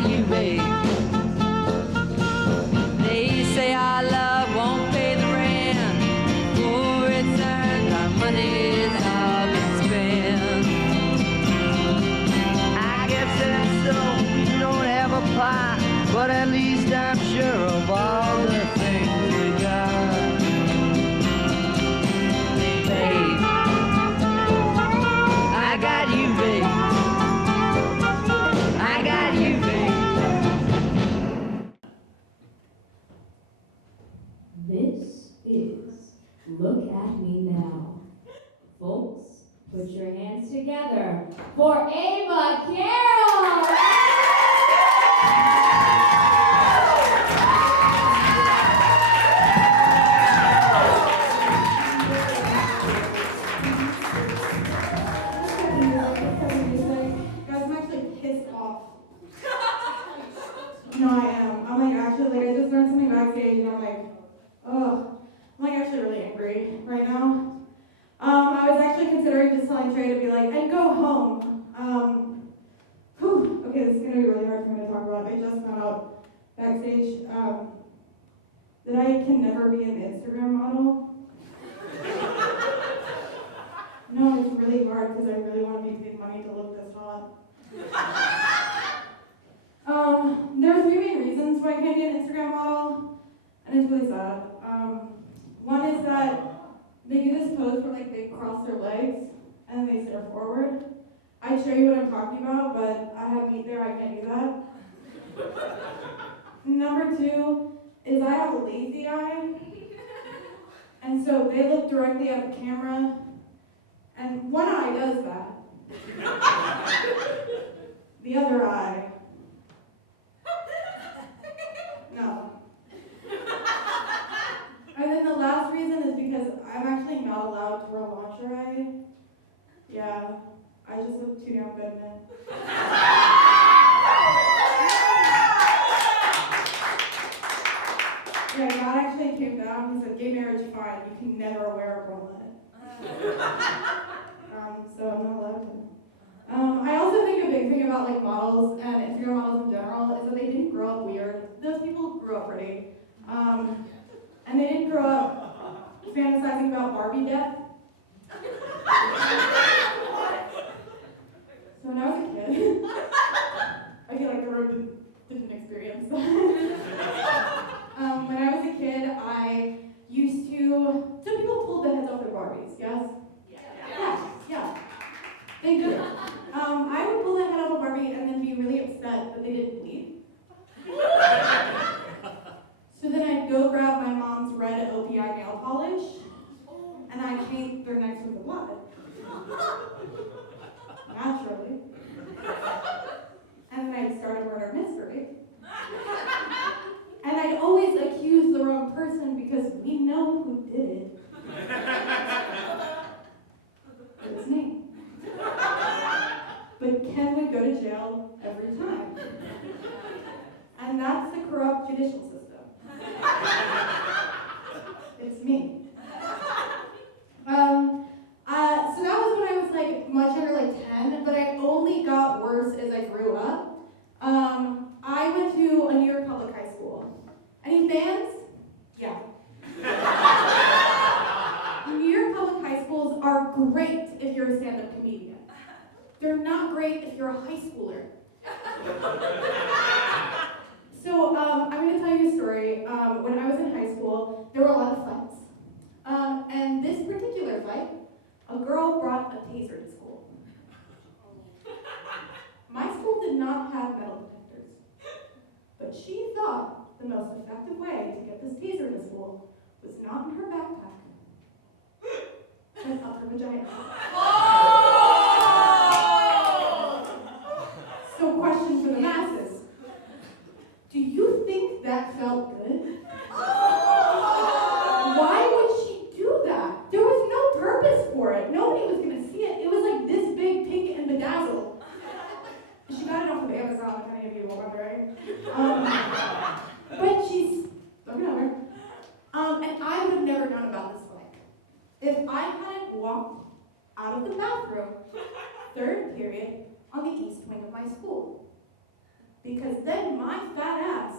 got you, babe. They say our love won't pay the rent. For it's earned, our money's all been spent. I guess that's so, we don't have a pot, but at least I'm sure of all the things we got. Babe, I got you, babe. I got you, babe. This is Look at Me Now. Folks, put your hands together for Ava Cairl! Guys, I'm actually pissed off. No, I am. I'm like actually, like I just learned something backstage and I'm like, ugh. I'm like actually really angry right now. I was actually considering just telling Trey to be like, and go home. Okay, this is gonna be really hard for me to talk about. I just found out backstage that I can never be an Instagram model. No, it's really hard because I really want to be paid money to look this hot. There are three main reasons why I can't be an Instagram model, and it's really sad. One is that they do this pose where like they cross their legs and they stare forward. I'd show you what I'm talking about, but I have meat there, I can't do that. Number two is I have a lazy eye, and so they look directly at the camera, and one eye does that. The other eye, no. And then the last reason is because I'm actually not allowed to wear lingerie. Yeah, I just look too damn good in it. Yeah, God actually came down. He said, gay marriage fine. You can never wear a bralette. So I'm not allowed to. I also think a big thing about like models and Instagram models in general is that they didn't grow up weird. Those people grew up pretty. And they didn't grow up fantasizing about Barbie death. So when I was a kid, I feel like everyone didn't experience that. When I was a kid, I used to, some people pulled the heads off their Barbies, yes? Yeah. They do. I would pull the head off a Barbie and then be really upset that they didn't bleed. So then I'd go grab my mom's red OPI nail polish and I'd paint their necks with the blood. Naturally. And then I'd start a murder mystery. And I'd always accuse the wrong person because we know who did it. It was me. But Ken would go to jail every time. And that's the corrupt judicial system. It's me. So that was when I was like much younger, like 10, but it only got worse as I grew up. I went to a New York public high school. Any fans? Yeah. New York public high schools are great if you're a stand-up comedian. They're not great if you're a high schooler. So I'm going to tell you a story. When I was in high school, there were a lot of fights. And this particular fight, a girl brought a taser to school. My school did not have metal detectors, but she thought the most effective way to get this taser to school was not in her backpack, but up her vagina. So question for the masses. Do you think that felt good? Why would she do that? There was no purpose for it. Nobody was going to see it. It was like this big, pink, and bedazzled. She got it off of Amazon, if any of you were wondering. But she's looking over. And I would have never known about this fight if I hadn't walked out of the bathroom, third period, on the east wing of my school. because then my fat ass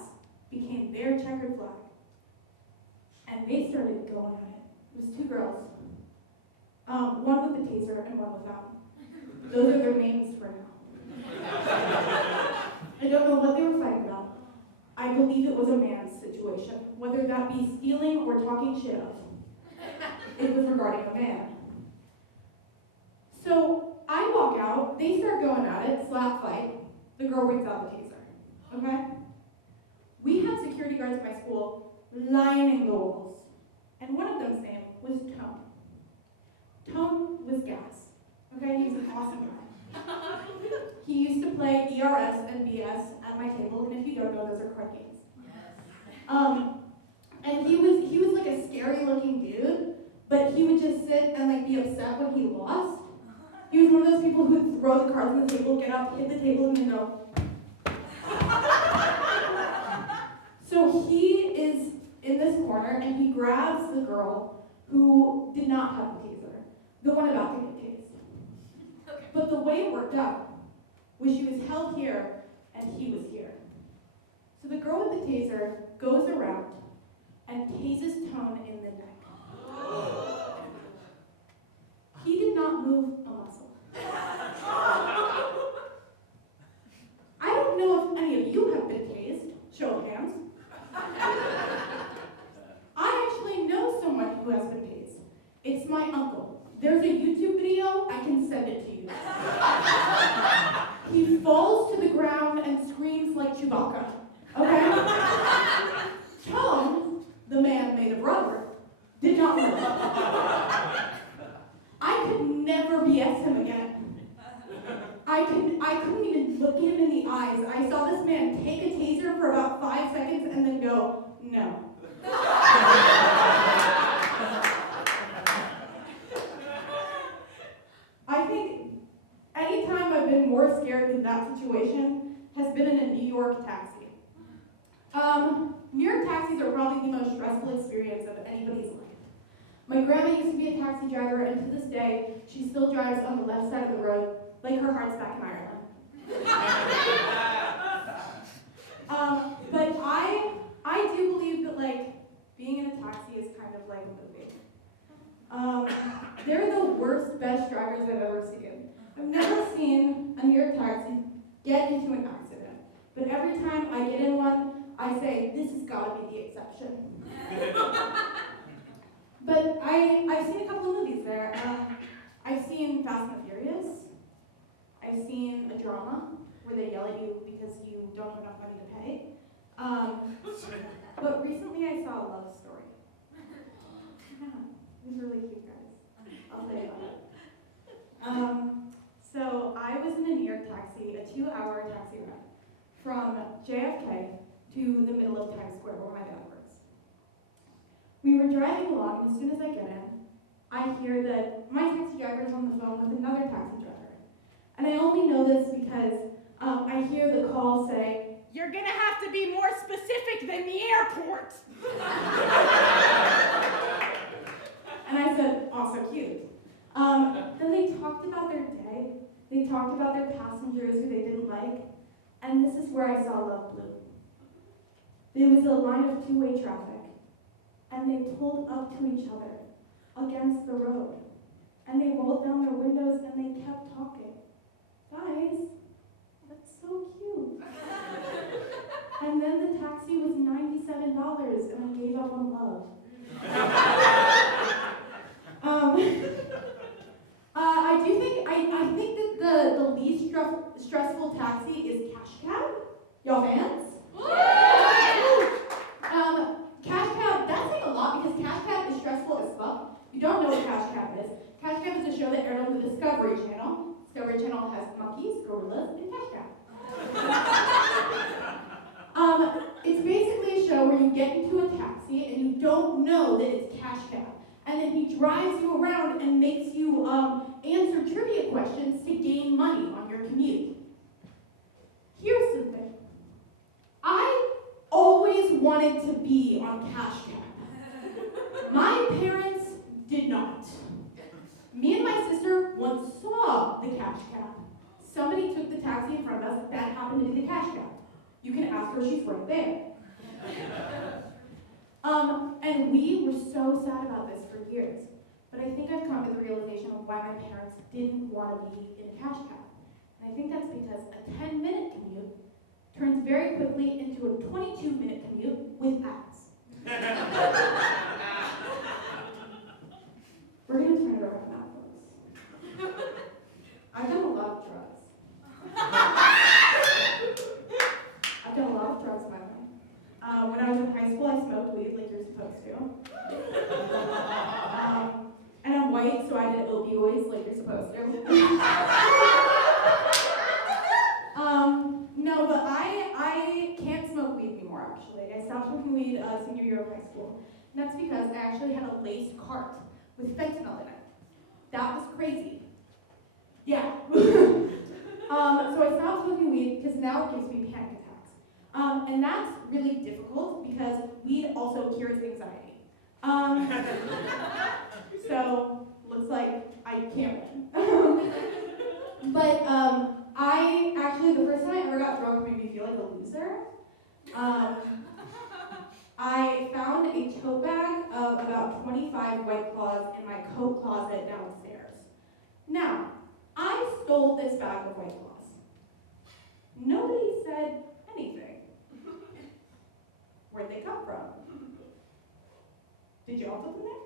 became their checkered flag. And they started going at it. It was two girls. One with the taser and one without. Those are their names for now. I don't know what they were fighting about. I believe it was a man's situation, whether that be stealing or talking shit of. It was regarding a man. So I walk out, they start going at it, slap fight. The girl brings out the taser. Okay? We had security guards at my school lining the walls. And one of them's name was Tone. Tone was gas. Okay, he was an awesome guy. He used to play ERS and BS at my table, and if you don't know, those are card games. And he was like a scary looking dude, but he would just sit and like be upset when he lost. He was one of those people who would throw the cards on the table, get up, hit the table, and then go. So he is in this corner, and he grabs the girl who did not have the taser, the one about to get tased. But the way it worked out was she was held here, and he was here. So the girl with the taser goes around and tases Tone in the neck. He did not move a muscle. I don't know if any of you have been tased. Show of hands. I actually know someone who has been tased. It's my uncle. There's a YouTube video, I can send it to you. He falls to the ground and screams like Chewbacca. Okay? Tone, the man made a brother, did not move. I could never BS him again. I couldn't even look him in the eyes. I saw this man take a taser for about 5 seconds and then go, no. I think anytime I've been more scared than that situation has been in a New York taxi. New York taxis are probably the most stressful experience of anybody's life. My grandma used to be a taxi driver, and to this day, she still drives on the left side of the road, like her heart's back in Ireland. But I do believe that, like, being in a taxi is kind of like a movie. They're the worst, best drivers I've ever seen. I've never seen a New York taxi get into an accident, but every time I get in one, I say, this has got to be the exception. But I've seen a couple of movies there. I've seen Fast and Furious. I've seen a drama where they yell at you because you don't have enough money to pay. But recently I saw a love story. Yeah, it was really cute, guys. I'll tell you about it. So I was in a New York taxi, a 2-hour taxi ride from JFK to the middle of Times Square where my dad works. We were driving along, and as soon as I get in, I hear that my taxi driver is on the phone with another taxi driver. And I only know this because I hear the call say, "You're gonna have to be more specific than the airport." And I said, "Oh, so cute." Then they talked about their day. They talked about their passengers who they didn't like. And this is where I saw love bloom. There was a line of two-way traffic. And they pulled up to each other against the road. And they rolled down their windows and they kept talking. Guys, that's so cute. And then the taxi was $97 and I gave up on love. I think that the least stressful taxi is Cash Cab. Y'all fans? Cash Cab, that's saying a lot because Cash Cab is stressful as fuck. You don't know what Cash Cab is. Cash Cab is a show that aired on the Discovery Channel. Discovery Channel has monkeys, gorillas, and Cash Cab. It's basically a show where you get into a taxi and you don't know that it's Cash Cab. And then he drives you around and makes you answer trivia questions to gain money on your commute. Here's the thing. I always wanted to be on Cash Cab. My parents did not. Me and my sister once saw the Cash Cab. Somebody took the taxi in front of us that happened to be the Cash Cab. You can ask her, she's right there. And we were so sad about this for years. But I think I've come to the realization of why my parents didn't want to be in a cash cab. And I think that's because a 10-minute commute turns very quickly into a 22-minute commute with ads. We're going to turn it around now, folks. I've done a lot of drugs. I've done a lot of drugs in my life. When I was in high school, I smoked weed like you're supposed to. And I'm white, so I did opioids like you're supposed to. No, but I can't smoke weed anymore, actually. I stopped smoking weed senior year of high school. And that's because I actually had a laced cart with fentanyl in it. That was crazy. Yeah. So I stopped smoking weed because now it gives me panic attacks. And that's really difficult because weed also cures anxiety. So looks like I can't win. But I actually, the first time I ever got drunk made me feel like a loser. I found a tote bag of about 25 White Claws in my coat closet downstairs. Now, I stole this bag of White Claws. Nobody said anything. Where'd they come from? Did y'all put them there?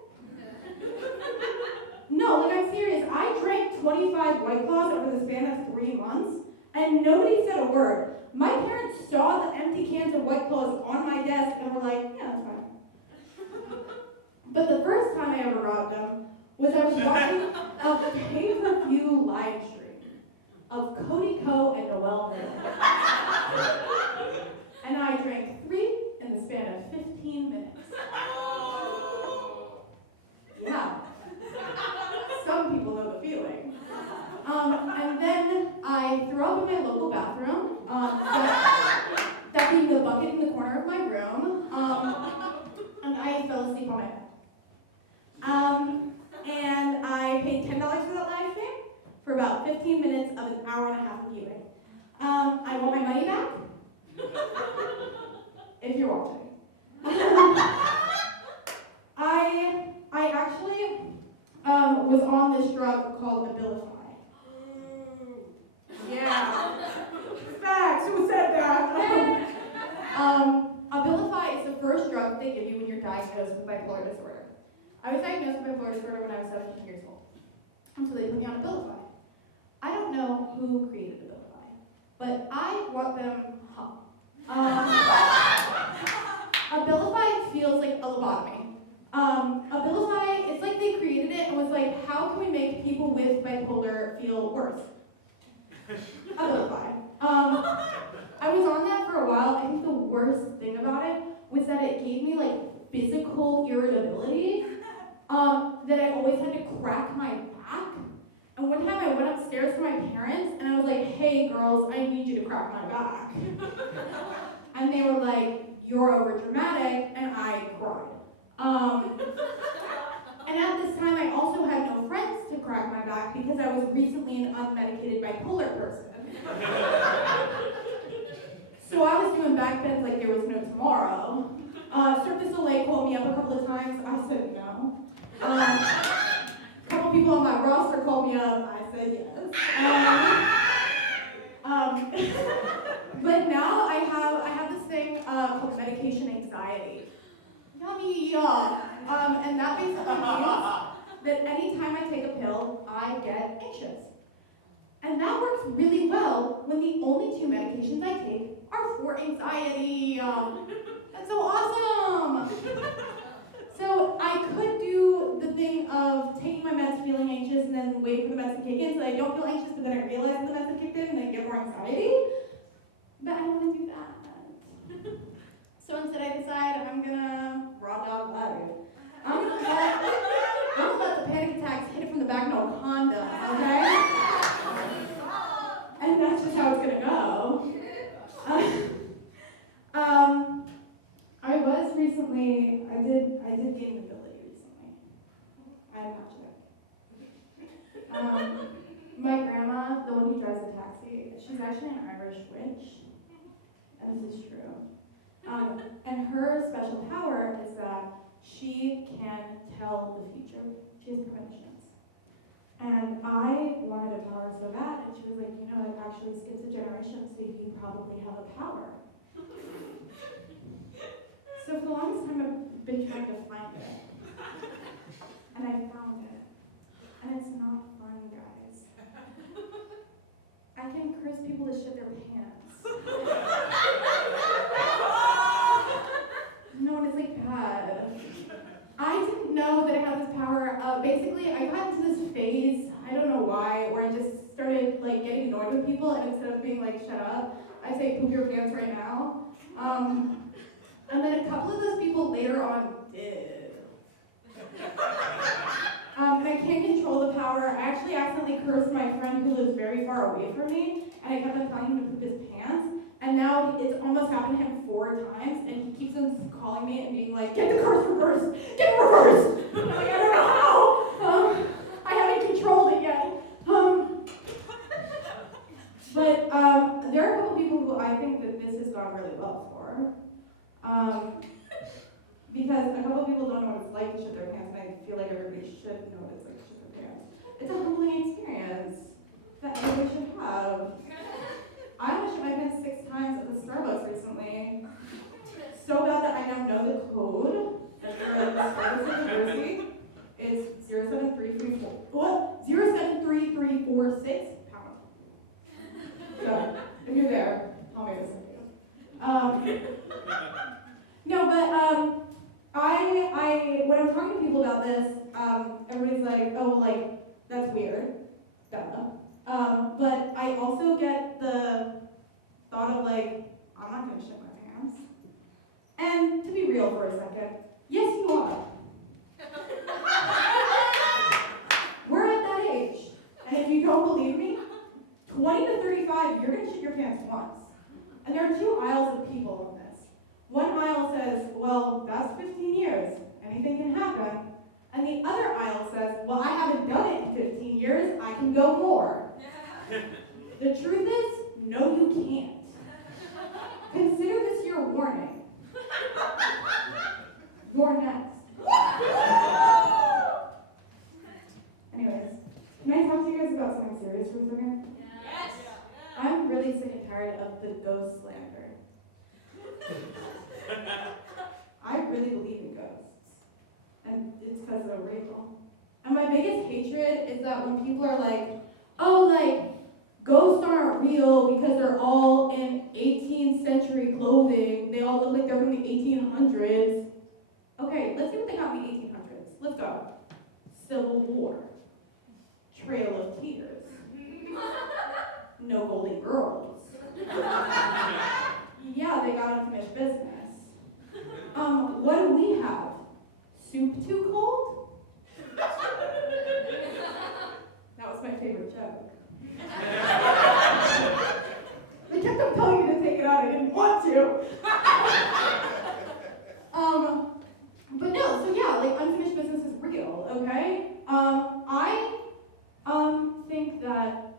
No, like I'm serious. I drank 25 White Claws over the span of 3 months, and nobody said a word. My parents saw the empty cans of White Claws on my desk and were like, yeah, that's fine. But the first time I ever robbed them was I was watching a pay-per-view live stream of Cody Ko and Noel Miller. And I drank 3 in the span of 15 minutes. Yeah. Some people know the feeling. And then I threw up in my local bathroom, that being the bucket in the corner of my room, and I fell asleep on my bed. And I paid $10 for that live stream for about 15 minutes of an hour and a half of viewing. I want my money back, if you're watching. I actually was on this drug called Abilify. Yeah. Facts, who said that? Abilify is the first drug they give you when you're diagnosed with bipolar disorder. I was diagnosed with bipolar disorder when I was 17 years old. And so they put me on Abilify. I don't know who created Abilify, but I want them hung. Abilify feels like a lobotomy. Abilify, it's like they created it and was like, how can we make people with bipolar feel worse? Abilify. I was on that for a while. I think the worst thing about it was that it gave me like physical irritability, that I always had to crack my back. And one time I went upstairs to my parents and I was like, hey girls, I need you to crack my back. And they were like, you're over dramatic, and I cried. And at this time I also had no friends to crack my back because I was recently an unmedicated bipolar person. So I was doing back bends like there was no tomorrow. Cirque du Soleil called me up a couple of times. I said no. A couple people on my roster called me up. I said yes. But now I have this thing called medication anxiety. Yummy. And that basically means that anytime I take a pill, I get anxious. And that works really well when the only 2 medications I take are for anxiety. That's so awesome! So I could do the thing of taking my meds, feeling anxious, and then wait for the meds to kick in so I don't feel anxious, but then I realize the meds have kicked in and I get more anxiety. But I don't want to do that. So instead I decide I'm gonna rob out life. I'm gonna let the panic attacks hit it from the back, no Honda, okay? And that's just how it's gonna go. I was recently, I did gain mobility recently. I have not checked. My grandma, the one who drives the taxi, she's actually an Irish witch. and this is true. And her special power is that she can tell the future. She has premonitions. And I wanted a power so bad, and she was like, you know, it actually skips a generation, so you probably have a power. So for the longest time, I've been trying to find it. And I found it. And it's not fun, guys. I can curse people to shit their pants. No, and it's like bad. I didn't know that I had this power. Basically, I got into this phase, I don't know why, where I just started like getting annoyed with people, and instead of being like, shut up, I say poop your pants right now. And then a couple of those people later on did. And I can't control the power. I actually accidentally cursed my friend who lives very far away from me, and I kept on telling him to poop his pants. And now it's almost happened to him 4 times, and he keeps on calling me and being like, get the curse reversed! Get it reversed! I'm like, I don't know how! I haven't controlled it yet. But there are a couple people who I think that this has gone really well for. Because a couple of people don't know what it's like to shit their pants, and I feel like everybody should know what it's like to shit their pants. It's a humbling experience that everybody should have. I almost shit my pants 6 times at the Starbucks recently. So bad that I now know the code that for the Starbucks University is 07334. What? 073346 pound. So if you're there, tell me this is you. No, but when I'm talking to people about this, everybody's like, oh, like, that's weird. Duh. But I also get the thought of like, I'm not gonna shit my pants. And to be real for a second, yes you are. We're at that age. And if you don't believe me, 20 to 35, you're gonna shit your pants once. And there are 2 aisles of people on this. One aisle says, well, that's 15 years. Anything can happen. And the other aisle says, well, I haven't done it in 15 years. I can go more. The truth is, no, you can't. Consider this your warning. You're next. Anyways, can I talk to you guys about something serious for a second? Yes. I'm really sick and tired of the ghost slander. I really believe in ghosts. And it's because they're real. And my biggest hatred is that when people are like, oh, like, ghosts aren't real because they're all in 18th century clothing. They all look like they're from the 1800s. Okay, let's see what they have in the 1800s. Let's go. Civil War. Trail of Tears. No Golden Girls. Yeah, they got unfinished business. What do we have? Soup too cold? That was my favorite joke. I kept on telling you to take it out, I didn't want to. But no, so yeah, like unfinished business is real, okay? I think that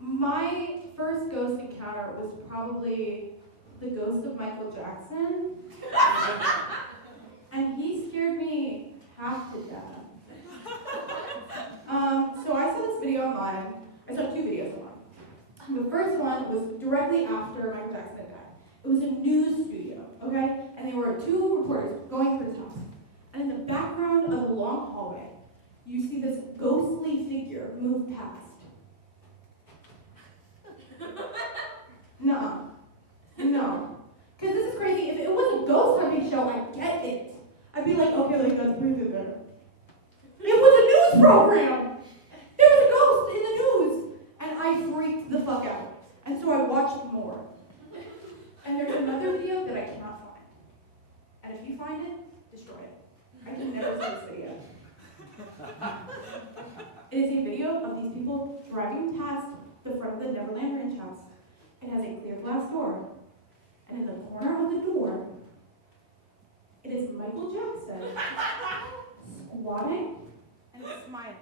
my first ghost encounter was probably the ghost of Michael Jackson. And he scared me half to death. So I saw this video online. I saw 2 videos online. The first one was directly after Michael Jackson had died. It was a news studio, okay? And there were 2 reporters going through the house. And in the background of a long hallway, you see this ghostly figure move past. No. Because this is crazy. If it was a ghost hunting show, I get it. I'd be like, okay, like, let's breathe it better. It was a news program. There was a ghost in the news. And I freaked the fuck out. And so I watched more. And there's another video that I cannot find. And if you find it, destroy it. I can never see this video. It is a video of these people driving past the front of the Neverland Ranch house. It has a clear glass door. And in the corner of the door, it is Michael Jackson squatting and smiling.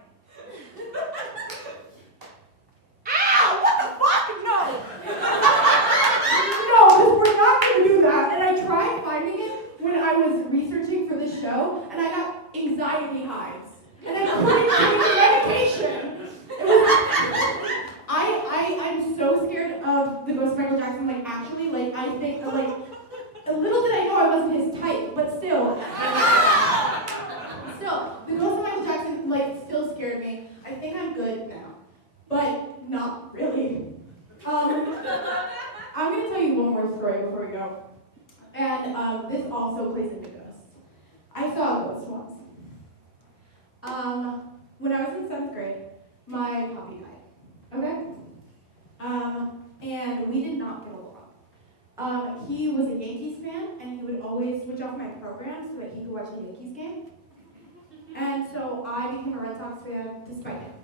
Ow! What the fuck? No! No, this naturally. Like, I think, like, little did I know I wasn't his type, but still. Still, the ghost of Michael Jackson, like, still scared me. I think I'm good now, but not really. I'm gonna tell you one more story before we go. And this also plays into ghosts. I saw a ghost once. When I was in 7th grade, my puppy died. Okay? And we did not get along. He was a Yankees fan, and he would always switch off my program so that he could watch a Yankees game. And so I became a Red Sox fan despite it.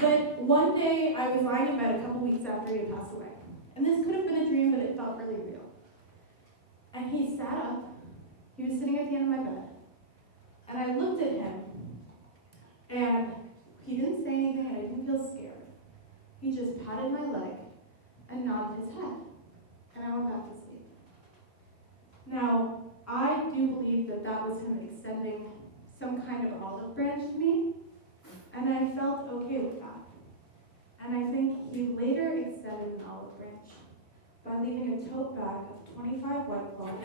But one day I was lying in bed a couple weeks after he had passed away. And this could have been a dream, but it felt really real. And he sat up. He was sitting at the end of my bed. And I looked at him. And he didn't say anything, and I didn't feel scared. He just patted my leg and nodded his head. And I went back to sleep. Now, I do believe that that was him extending some kind of olive branch to me. And I felt okay with that. And I think he later extended an olive branch by leaving a tote bag of 25 White Claws